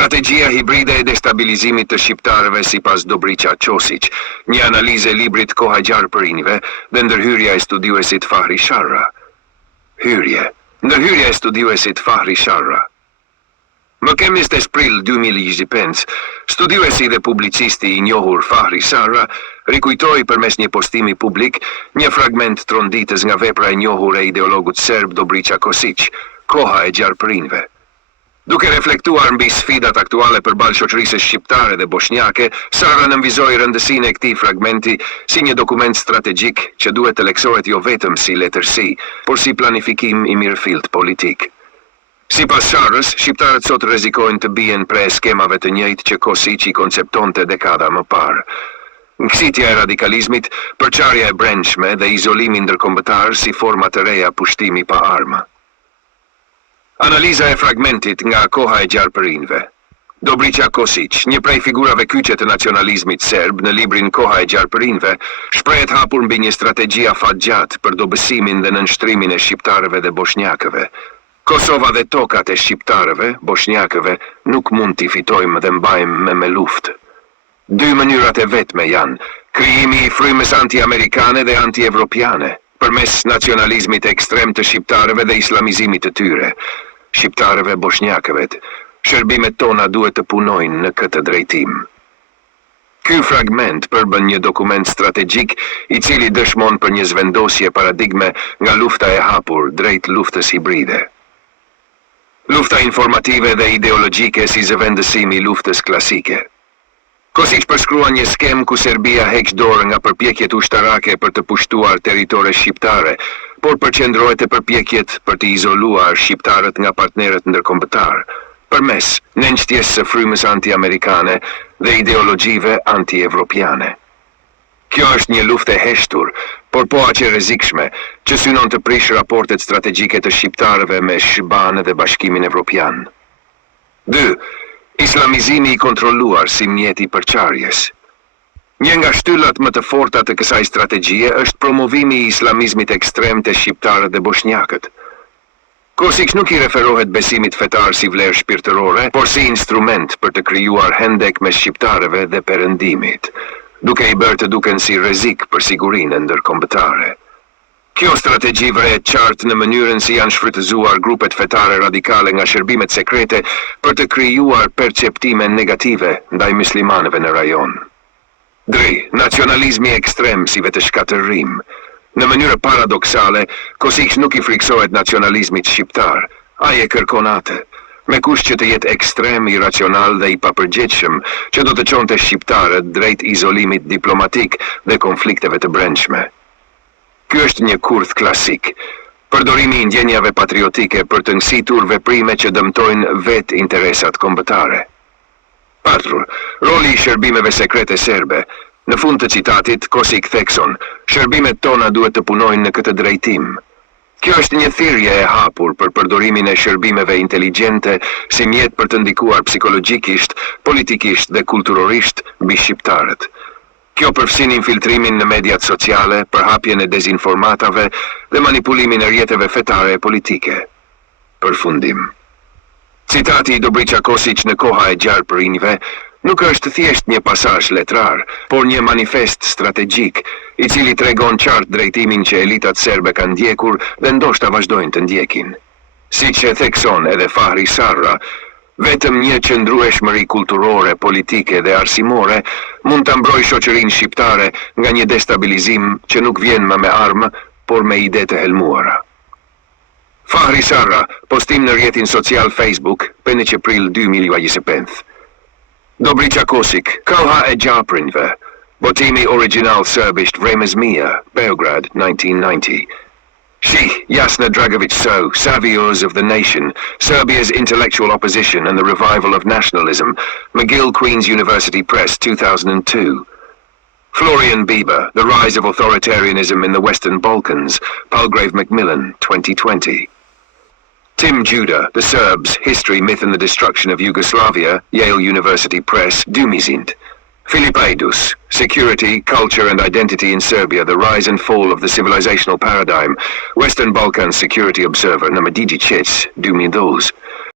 Strategjia hibride e destabilizimit të shqiptarëve sipas Dobrica Qosic, një analizë e librit Koha e gjarë për rinjve dhe ndërhyrja e studiuesit Fahri Sharra. Ndërhyrja e studiuesit Fahri Sharra. Më 20 prill 2025, studiuesi dhe publicisti i njohur Fahri Sharra rikujtoi përmes një postimi publik një fragment tronditës nga vepra e njohur e ideologut serb Dobrica Qosic, Koha e gjarë për rinjve. Duke reflektuar mbi sfidat aktuale përballë shoqërisë shqiptare dhe bosnjake, Sharra nënvizoi rëndësinë e këtij fragmenti si një dokument strategjik që duhet të leksohet jo vetëm si letërsi, por si planifikim i mirëfillt politik. Sipas Sharrës, shqiptarët sot rrezikojnë të bien pre skemave të njëjtë që Qosic i konceptonte dekada më parë. Nksitja e radikalizmit, përçarja e brendshme dhe izolimi ndërkombëtar si forma të reja pushtimi pa armë. Analiza e fragmentit nga Koha e gjarë për rinjve. Dobrica Qosic, një prej figurave kyçe të nacionalizmit serb në librin Koha e gjarë për rinjve, shprehet hapur mbi një strategji afatgjatë për dobësimin dhe nënshtrimin e shqiptarëve dhe bosnjakëve. Kosova dhe tokat e shqiptarëve, bosnjakëve, nuk mund t'i fitojmë dhe mbajmë me luftë. Dy mënyrat e vetme janë krijimi i frymës anti-amerikane dhe anti-evropiane, përmes nacionalizmit ekstrem të shqiptarëve dhe islamizimit të tyre. Shqiptarëve bosnjakëve, shërbimet tona duhet të punojnë në këtë drejtim. Ky fragment përbën një dokument strategjik i cili dëshmon për një zvendosje paradigme nga lufta e hapur drejt luftës hibride. Lufta informative dhe ideologjike si zëvendësimi i luftës klasike. Qosic përshkruan një skem ku Serbia heq dorë nga përpjekjet ushtarake për të pushtuar territore shqiptare, por përqendrohet te përpjekjet për të izoluar shqiptarët nga partnerët ndërkombëtar, përmes nënçtjes së frymës anti-amerikane dhe ideologjive anti-evropiane. Kjo është një luftë e heshtur, por po aq e rrezikshme, që synon të prish raportet strategjike të shqiptarëve me SHBAN dhe Bashkimin Evropian. 2. Islamizimi i kontrolluar si mjet i përçarjes. Një nga shtyllat më të forta të kësaj strategjie është promovimi i islamizmit ekstrem te shqiptarët dhe bosnjakët. Qosic nuk i referohet besimit fetar si vlerë shpirtërore, por si instrument për të krijuar hendek me shqiptarëve dhe perëndimit, duke i bërë të duken si rrezik për sigurinë ndërkombëtare. Kjo strategji vret qartë në mënyrën si janë shfrytëzuar grupet fetare radikale nga shërbimet sekrete për të krijuar perceptime negative ndaj muslimanëve në rajon. 3. Nacionalizmi ekstrem si vetëshkatërrim. Në mënyrë paradoksale, Qosic nuk i friksohet nacionalizmit shqiptar, ai e kërkon atë, me kusht që të jetë ekstrem, iracional dhe i papërgjegjshëm, që do të çonte shqiptarët drejt izolimit diplomatik dhe konflikteve të brendshme. Ky është një kurth klasik, përdorimi i ndjenjave patriotike për të ngjitur veprime që dëmtojnë vetë interesat kombëtare. 4. Roli i shërbimeve sekrete serbe. Në fund të citatit, Qosic thekson, shërbimet tona duhet të punojnë në këtë drejtim. Kjo është një thirrje e hapur për përdorimin e shërbimeve inteligjente si mjet për të ndikuar psikologjikisht, politikisht dhe kulturorisht mbi shqiptarët. Kjo përfshin infiltrimin në mediat sociale, përhapjen e dezinformatave dhe manipulimin e rrjeteve fetare e politike. Përfundim. Citati i Dobrica Qosic në Koha e gjarë për rinjve nuk është thjesht një pasazh letrar, por një manifest strategjik, i cili tregon qartë drejtimin që elitat serbe kanë ndjekur dhe ndoshta vazhdojnë të ndjekin. Siç e thekson edhe Fahri Sharra, vetëm një qëndrueshmëri kulturore, politike dhe arsimore mund ta mbrojë shoqërinë shqiptare nga një destabilizim që nuk vjen më me armë, por me ide të helmuara. Fahri Sharra, postim në rrjetin social Facebook, 5 prill 2025. Dobrica Qosic, Koha e gjarë për rinjve. Botimi original serbisht Vremez Mia, Beograd, 1990. She, Jasna Dragovic So, Saviors of the Nation, Serbia's Intellectual Opposition and the Revival of Nationalism, McGill Queen's University Press, 2002. Florian Bieber, The Rise of Authoritarianism in the Western Balkans, Palgrave Macmillan, 2020. Tim Judah, The Serbs, History, Myth and the Destruction of Yugoslavia, Yale University Press, Dumizint. Filipaidus, Security, Culture and Identity in Serbia, The Rise and Fall of the Civilizational Paradigm, Western Balkans Security Observer, në Medici Qec, 2012.